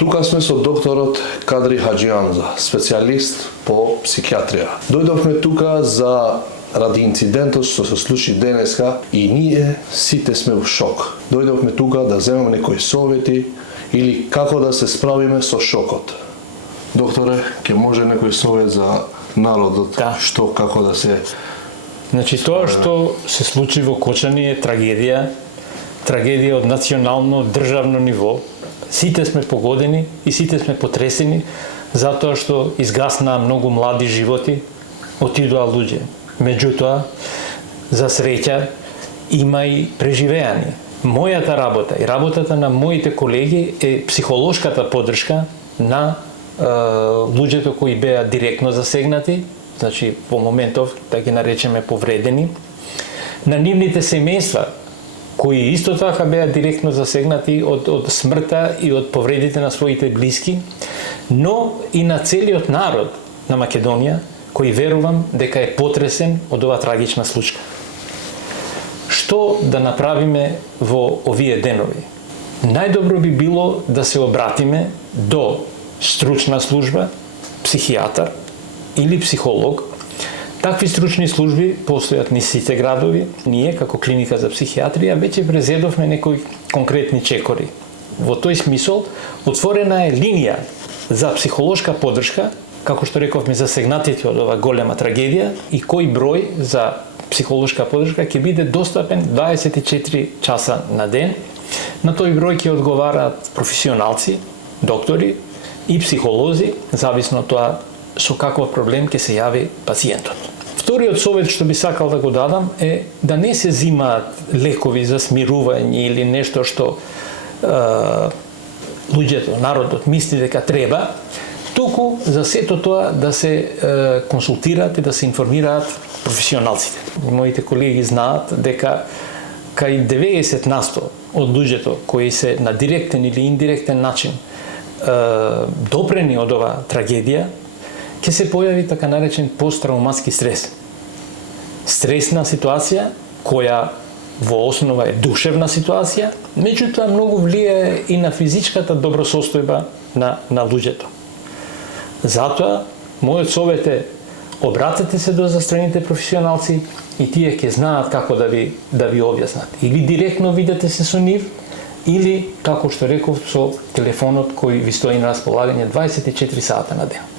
Тука сме со докторот Кадри Хаджијанза, специјалист по психијатрија. Дојдовме тука ради инцидентот што се случи денеска и ние сите сме во шок. Дојдовме тука да земеме некои совети или како да се справиме со шокот. Докторе, ќе може некој совет за народот, што, како да се... Значи, тоа што се случи во Кочани е трагедија од национално, државно ниво. Сите сме погодени и сите сме потресени затоа што изгасна многу млади животи, отидоа луѓе. Меѓутоа, за среќа, има и преживеани. Мојата работа и работата на моите колеги е психолошката поддршка на луѓето кои беа директно засегнати, значи во моментов да ги наречеме повредени, на нивните семејства кои исто така беа директно засегнати од смртта и од повредите на своите блиски, но и на целиот народ на Македонија, кој верувам дека е потресен од оваа трагична случка. Што да направиме во овие денови? Најдобро би било да се обратиме до стручна служба, психијатар или психолог. Такви стручни служби постојат низ сите градови. Ние, како клиника за психијатрија, веќе презедовме некои конкретни чекори. Во тој смисол, отворена е линија за психолошка поддршка, како што рековме, засегнатите од ова голема трагедија, и кој број за психолошка поддршка ќе биде достапен 24 часа на ден. На тој број ќе одговараат професионалци, доктори и психолози, зависно од тоа со каков проблем ќе се јави пациентот. Вториот совет што би сакал да го дадам е да не се зимаат лекови за смирување или нешто што луѓето, народот мисли дека треба, туку за сето тоа да се консултираат и да се информираат професионалците. Моите колеги знаат дека кај 90% од луѓето кои се на директен или индиректен начин допрени од оваа трагедија, ќе се појави така наречен посттрауматски стрес. Стресна ситуација која во основа е душевна ситуација, меѓутоа многу влијае и на физичката добросостојба на луѓето. Затоа, мојот совет е обратете се до застрените професионалци и тие ќе знаат како да ви објаснат. Или директно видете се со нив, или, како што реков, со телефонот кој ви стои на располагање 24 сата на ден.